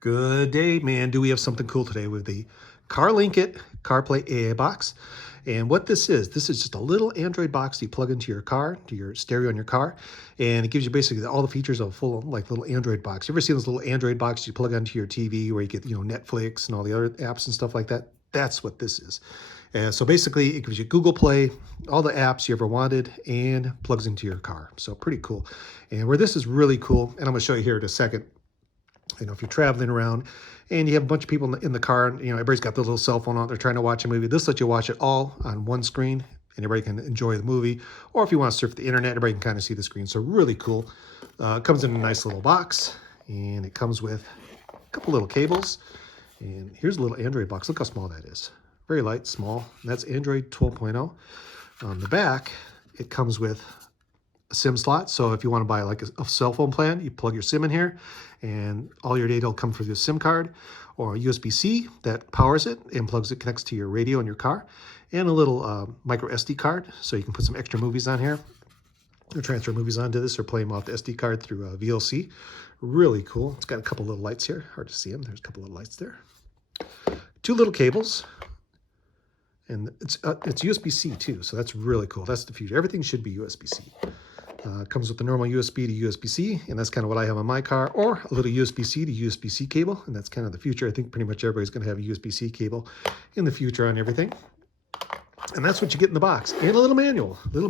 Good day, man. Do we have something cool today with the Carlinkit Carplay AI Box? And what this is just a little Android box you plug into your car, to your stereo in your car, and it gives you basically all the features of a full, like, little Android box. You ever seen those little Android boxes you plug onto your TV where you get, Netflix and all the other apps and stuff like that? That's what this is. And so basically, it gives you Google Play, all the apps you ever wanted, and plugs into your car. So pretty cool. And where this is really cool, and I'm going to show you here in a second. If you're traveling around and you have a bunch of people in the car, and everybody's got their little cell phone on, they're trying to watch a movie. This lets you watch it all on one screen, and everybody can enjoy the movie. Or if you want to surf the internet, everybody can kind of see the screen. So really cool. It comes in a nice little box, and it comes with a couple little cables. And here's a little Android box. Look how small that is. Very light, small. And that's Android 12.0. On the back, it comes with a SIM slot. So if you want to buy like a cell phone plan, you plug your SIM in here and all your data will come through the SIM card, or a USB-C that powers it and connects to your radio in your car, and a little micro SD card so you can put some extra movies on here or transfer movies onto this or play them off the SD card through VLC. Really cool. It's got a couple little lights here. Hard to see them. There's a couple little lights there. Two little cables. And it's USB-C too, so that's really cool. That's the future. Everything should be USB-C. Comes with the normal USB to USB-C, and that's kind of what I have on my car, or a little USB-C to USB-C cable, and that's kind of the future. I think pretty much everybody's going to have a USB-C cable in the future on everything. And that's what you get in the box, and a little manual. And the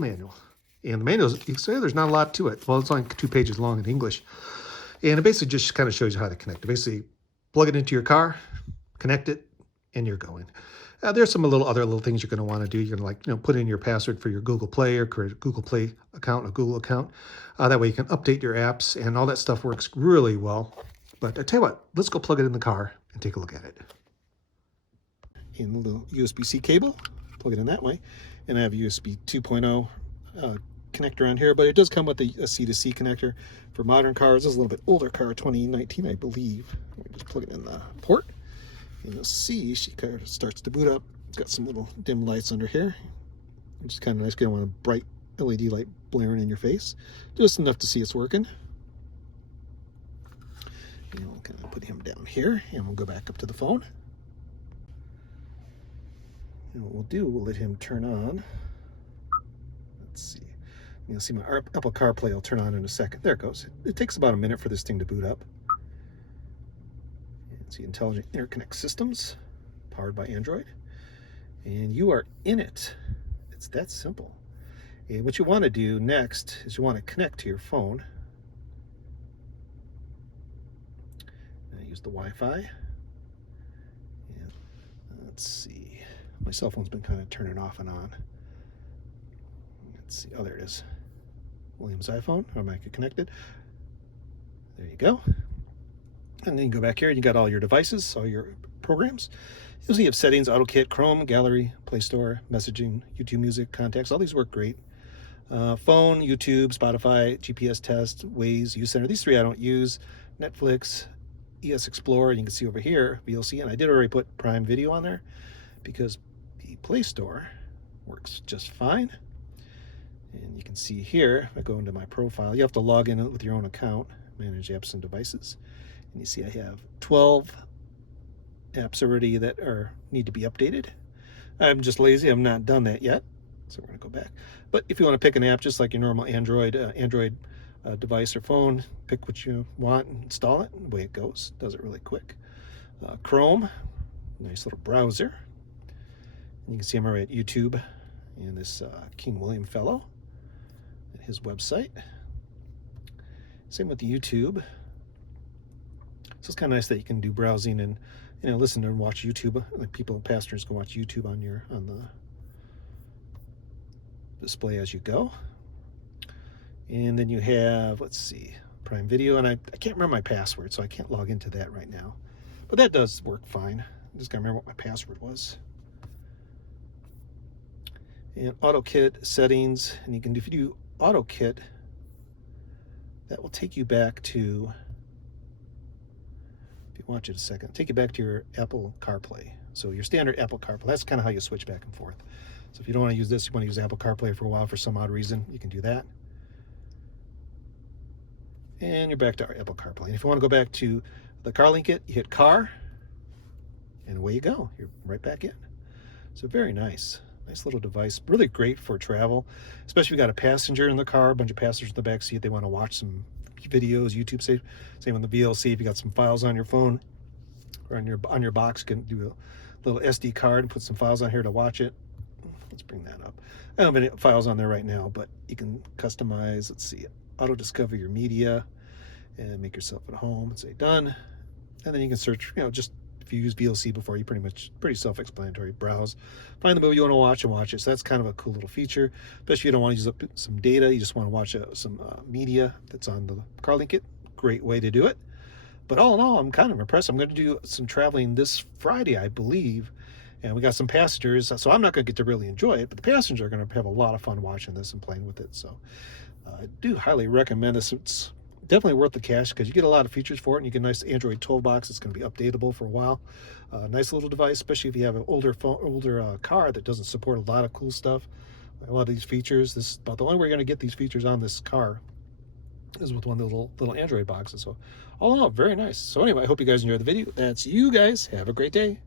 manual, you can say there's not a lot to it. Well, it's only 2 pages long in English. And it basically just kind of shows you how to connect it. Basically, plug it into your car, connect it, and you're going. There's some other little things you're going to want to do. You're going to put in your password for your Google Play or create a Google Play account, a Google account. That way you can update your apps, and all that stuff works really well. But I tell you what, let's go plug it in the car and take a look at it. In the little USB-C cable, plug it in that way. And I have a USB 2.0 connector on here, but it does come with a C-to-C connector for modern cars. This is a little bit older car, 2019, I believe. Let me just plug it in the port. And you'll see she kind of starts to boot up. It's got some little dim lights under here, which is kind of nice. You don't want a bright LED light blaring in your face. Just enough to see it's working. And we'll kind of put him down here, and we'll go back up to the phone. And what we'll do, we'll let him turn on. Let's see. You'll see my Apple CarPlay will turn on in a second. There it goes. It takes about a minute for this thing to boot up. See, Intelligent Interconnect Systems, powered by Android, and you are in it. It's that simple. And what you want to do next is you want to connect to your phone. And I use the Wi-Fi. And let's see, my cell phone's been kind of turning off and on. Let's see, oh, there it is. William's iPhone, or am I connected? There you go. And then you go back here and you got all your devices, all your programs. You'll see you have settings, AutoKit, Chrome, Gallery, Play Store, Messaging, YouTube Music, Contacts. All these work great. Phone, YouTube, Spotify, GPS Test, Waze, UCenter. These 3 I don't use. Netflix, ES Explorer. You can see over here, VLC. And I did already put Prime Video on there because the Play Store works just fine. And you can see here, if I go into my profile, you have to log in with your own account, manage apps and devices. And you see I have 12 apps already that need to be updated. I'm just lazy. I've not done that yet. So we're going to go back. But if you want to pick an app just like your normal Android device or phone, pick what you want and install it. The way it goes, does it really quick. Chrome, nice little browser. And you can see I'm already at YouTube and this King William fellow at his website. Same with the YouTube. So it's kind of nice that you can do browsing and listen and watch YouTube. Like passengers can watch YouTube on the display as you go. And then you have, let's see, Prime Video, and I can't remember my password, so I can't log into that right now. But that does work fine. I just gotta remember what my password was. And AutoKit settings, and you can if you do AutoKit, that will take you back to. Watch it a second. Take you back to your Apple CarPlay. So your standard Apple CarPlay. That's kind of how you switch back and forth. So if you don't want to use this, you want to use Apple CarPlay for a while for some odd reason, you can do that. And you're back to our Apple CarPlay. And if you want to go back to the Carlinkit, you hit car, and away you go. You're right back in. So very nice. Nice little device. Really great for travel, especially if you got a passenger in the car, a bunch of passengers in the back seat. They want to watch some videos, YouTube. Same on the VLC. If you got some files on your phone or on your box, you can do a little SD card and put some files on here to watch it. Let's bring that up. I don't have any files on there right now, but you can customize. Let's see, auto discover your media and make yourself at home and say done. And then you can search, just if you use VLC before, you pretty self-explanatory. Browse, find the movie you want to watch and watch it. So that's kind of a cool little feature, especially if you don't want to use up some data. You just want to watch some media that's on the Carlinkit. Great way to do it. But all in all, I'm kind of impressed. I'm going to do some traveling this Friday, I believe. And we got some passengers, so I'm not going to get to really enjoy it, but the passengers are going to have a lot of fun watching this and playing with it. So I do highly recommend this. It's definitely worth the cash because you get a lot of features for it, and you get a nice Android 12 box. It's going to be updatable for a while. Nice little device, especially if you have an older car that doesn't support a lot of cool stuff. A lot of these features. This is about the only way you're going to get these features on this car is with one of the little Android boxes. So all in all, very nice. So anyway, I hope you guys enjoyed the video. That's you guys. Have a great day.